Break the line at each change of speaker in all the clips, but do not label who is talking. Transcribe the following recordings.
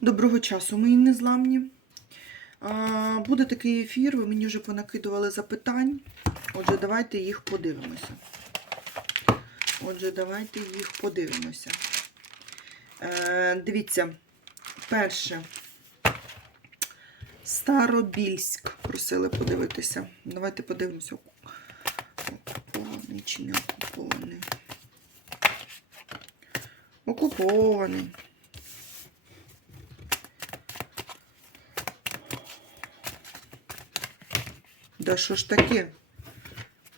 Доброго часу, мої незламні. Буде такий ефір, ви мені вже понакидували запитань. Отже, давайте їх подивимося. Отже, давайте їх подивимося. Е, дивіться, перше. Старобільськ просили подивитися. Давайте подивимося. Окупований чи не окупований. Окупований. Да що ж таке?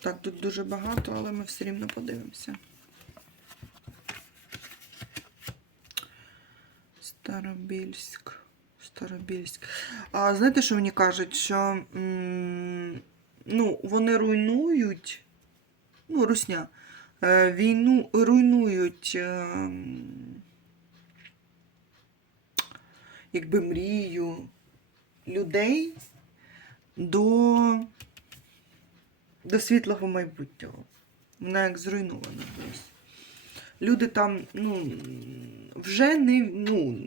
Так, тут дуже багато, але ми все рівно подивимося. Старобільськ. Старобільськ. А знаєте, що мені кажуть? Що ну, вони руйнують, ну, русня, е, війну руйнують е, якби мрію людей до, до світлого майбутнього. Вона як зруйнована десь. Люди там, ну, вже не, ну,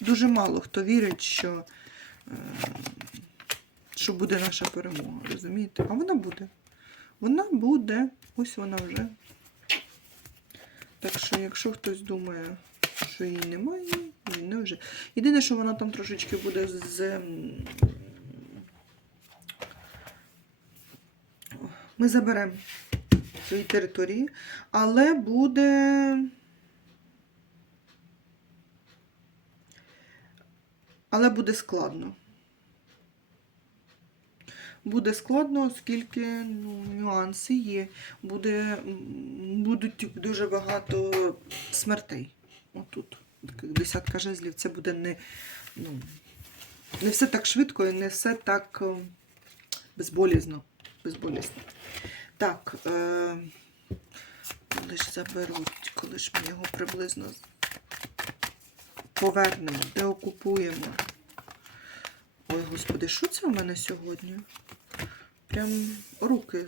дуже мало хто вірить, що, е, що буде наша перемога, розумієте? А вона буде. Вона буде. Ось вона вже. Так що, якщо хтось думає, що її немає, її вже. Єдине, що вона там трошечки буде з. Ми заберемо свої території, але буде. Але буде складно. Буде складно, оскільки ну, нюанси є. Буде, будуть дуже багато смертей. Отут. Десятка жезлів. Це буде не, ну, не все так швидко і не все так е, безболізно. Безболісно. Так, е, коли ж заберуть, коли ж ми його приблизно повернемо, деокупуємо. Ой, господи, що це у мене сьогодні? Прям руки.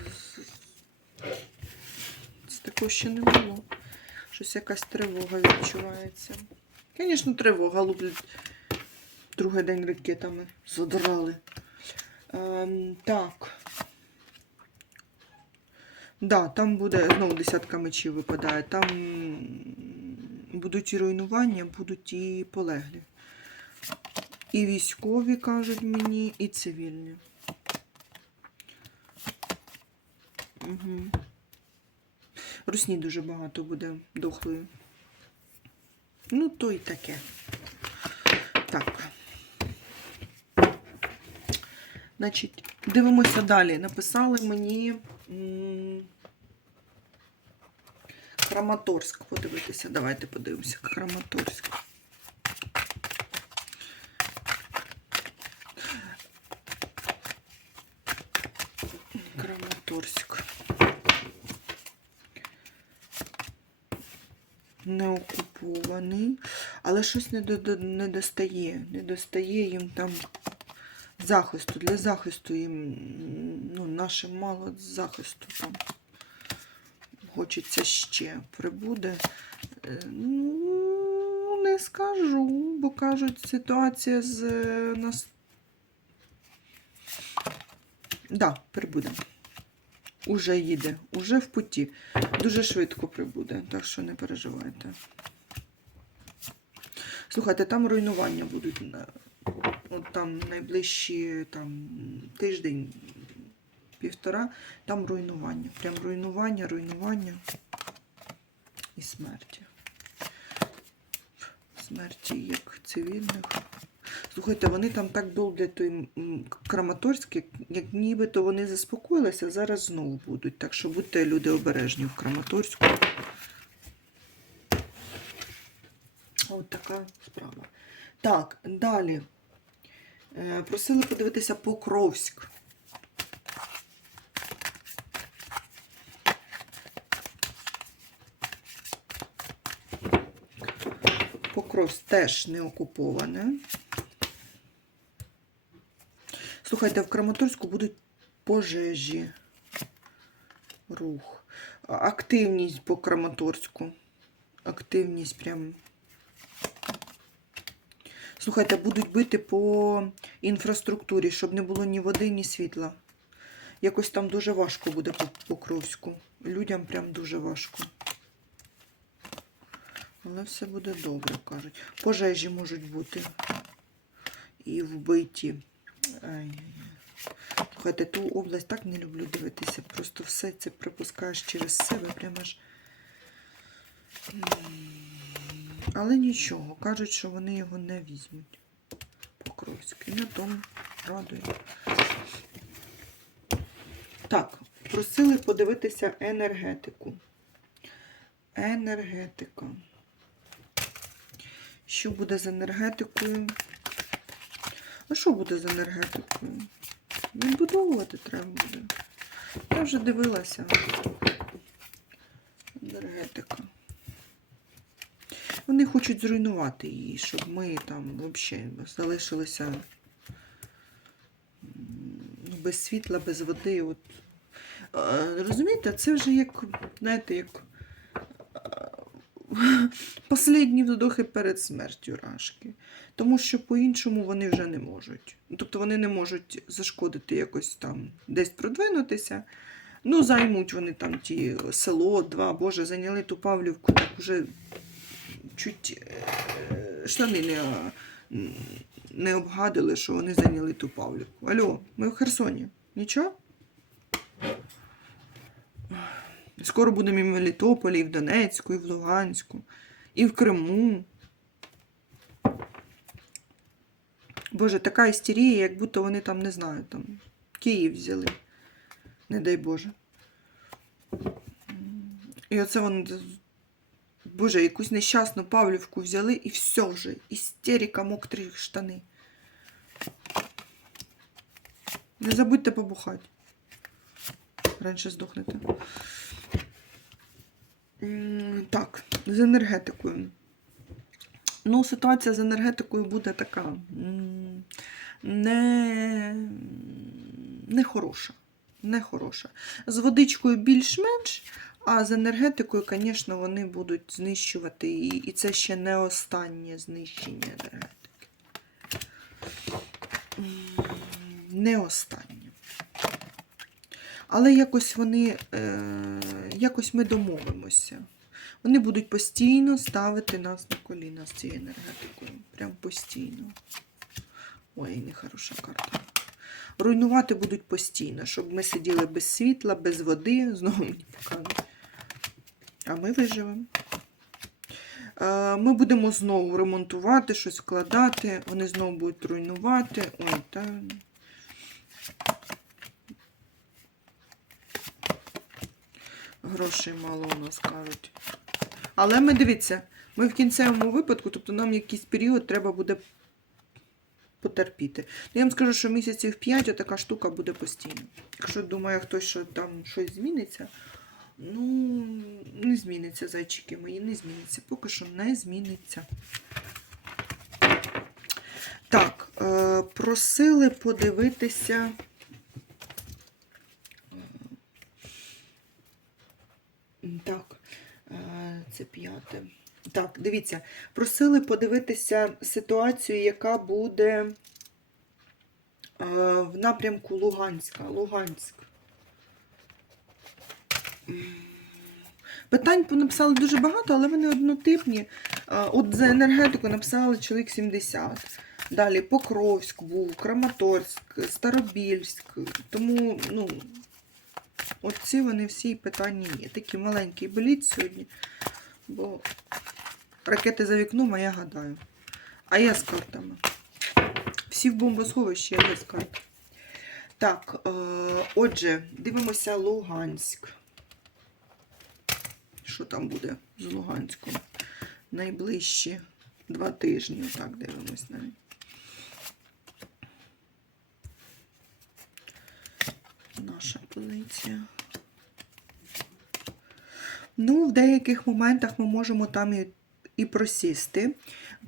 Це такого ще не було. Щось якась тривога відчувається. Звісно, тривога луплять. Другий день ракетами задрали. Ем, так. Да, там буде знову десятка мечів випадає. Там будуть і руйнування, будуть і полеглі. І військові кажуть мені, і цивільні. Угу. Русні дуже багато буде дохлої. Ну, то й таке. Так. Значить, дивимося далі. Написали мені Краматорськ подивитися. Давайте подивимося. Краматорськ. Краматорськ. Не окупований, але щось не, до- не достає. Не достає їм там захисту. Для захисту їм ну, нашим мало захисту там. Хочеться ще прибуде. Е, Ну, не скажу, бо кажуть, ситуація з е, нас. Да, прибуде. Уже їде, уже в путі. Дуже швидко прибуде, так що не переживайте. Слухайте, там руйнування будуть. От там найближчі там, тиждень, півтора, там руйнування. Прям руйнування, руйнування і смерті. Смерті як цивільних. Слухайте, вони там так долблять той Краматорськ, як нібито вони заспокоїлися, зараз знову будуть. Так що будьте люди обережні в Краматорську. От така справа. Так, далі. Е, Просили подивитися Покровськ. Покровськ теж не окуповане. Слухайте, в Краматорську будуть пожежі. Рух. Активність по Краматорську. Активність прям. Слухайте, будуть бити по інфраструктурі, щоб не було ні води, ні світла. Якось там дуже важко буде по Покровську. Людям прям дуже важко. Але все буде добре, кажуть. Пожежі можуть бути. І вбиті. Слухайте, ту область так не люблю дивитися. Просто все це пропускаєш через себе, прямо. М. Але нічого, кажуть, що вони його не візьмуть. Покровський. На тому радує. Так, просили подивитися енергетику. Енергетика. Що буде з енергетикою? А що буде з енергетикою? Відбудовувати треба буде. Я вже дивилася. Енергетика. Вони хочуть зруйнувати її, щоб ми там взагалі залишилися ну, без світла, без води. От. Розумієте, це вже як, знаєте, як Последні вдохи перед смертю рашки. Тому що по-іншому вони вже не можуть. Тобто вони не можуть зашкодити якось там десь продвинутися. Ну, займуть вони там ті село, два, Боже, зайняли ту Павлівку, так вже чуть е, штани не, не обгадили, що вони зайняли ту Павлівку. Алло, ми в Херсоні. Нічого? Скоро будемо і в Мелітополі, і в Донецьку, і в Луганську, і в Криму. Боже, така істерія, як будто вони там, не знаю, там Київ взяли. Не дай Боже. І оце вони, Боже, якусь нещасну Павлівку взяли і все вже. Істерика, мокрі штани. Не забудьте побухати. Раніше здохнете. Так, з енергетикою. Ну, ситуація з енергетикою буде така не, не хороша. Не хороша. З водичкою більш-менш, а з енергетикою, звісно, вони будуть знищувати. І, і це ще не останнє знищення енергетики. Не останнє. Але якось вони, е, якось ми домовимося. Вони будуть постійно ставити нас на коліна з цією енергетикою. Прям постійно. Ой, нехороша карта. Руйнувати будуть постійно, щоб ми сиділи без світла, без води. Знову мені показують. А ми виживемо. Е, Ми будемо знову ремонтувати, щось вкладати. Вони знову будуть руйнувати. Ой, та. Грошей мало у нас кажуть. Але ми дивіться, ми в кінцевому випадку, тобто нам якийсь період треба буде потерпіти. Ну, я вам скажу, що місяців 5 така штука буде постійно. Якщо думає хтось, що там щось зміниться, ну не зміниться, зайчики мої, не зміниться. Поки що не зміниться. Так, е, просили подивитися. Так, е, це п'яте. Так, дивіться, просили подивитися ситуацію, яка буде е, в напрямку Луганська. Луганськ. Питань написали дуже багато, але вони однотипні. От за енергетику написали чоловік 70. Далі Покровськ був, Краматорськ, Старобільськ. Тому, ну, Оці вони всі питання є. Такий маленький боліт сьогодні, бо ракети за вікном, а я гадаю. А я з картами. Всі в бомбосховищі, а я з карт. Так, е, отже, дивимося Луганськ. Що там буде з Луганськом? Найближчі два тижні. Так, дивимось на. наша позиція. Ну, в деяких моментах ми можемо там і, і просісти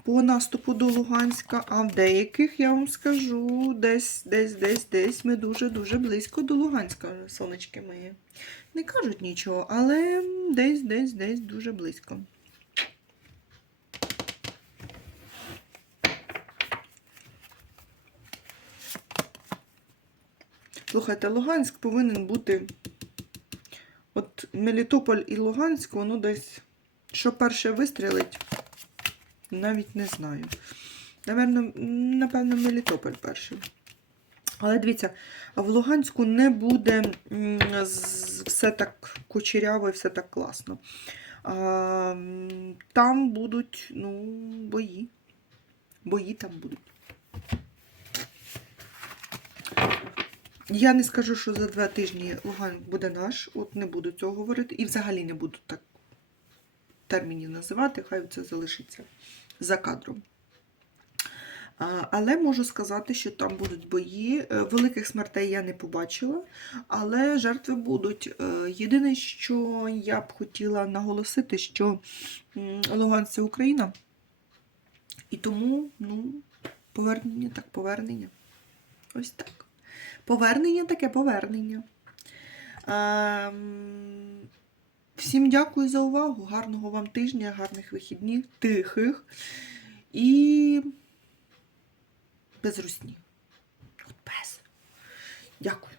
по наступу до Луганська, а в деяких, я вам скажу, десь, десь, десь, десь ми дуже-дуже близько до Луганська, сонечки мої. Не кажуть нічого, але десь, десь, десь дуже близько. Слухайте, Луганськ повинен бути. От Мелітополь і Луганськ, воно десь, що перше вистрілить навіть не знаю. Наверно, напевно, Мелітополь перший. Але дивіться, в Луганську не буде все так кучеряво і все так класно. Там будуть ну, бої. Бої там будуть. Я не скажу, що за два тижні Луганськ буде наш, от не буду цього говорити. І взагалі не буду так термінів називати, хай це залишиться за кадром. Але можу сказати, що там будуть бої. Е, Великих смертей я не побачила, але жертви будуть. Е, Єдине, що я б хотіла наголосити, що Луганськ це Україна. І тому, ну, повернення так повернення. Ось так. Повернення таке повернення. Всім дякую за увагу. Гарного вам тижня, гарних вихідних, тихих і без русні. От без. Дякую.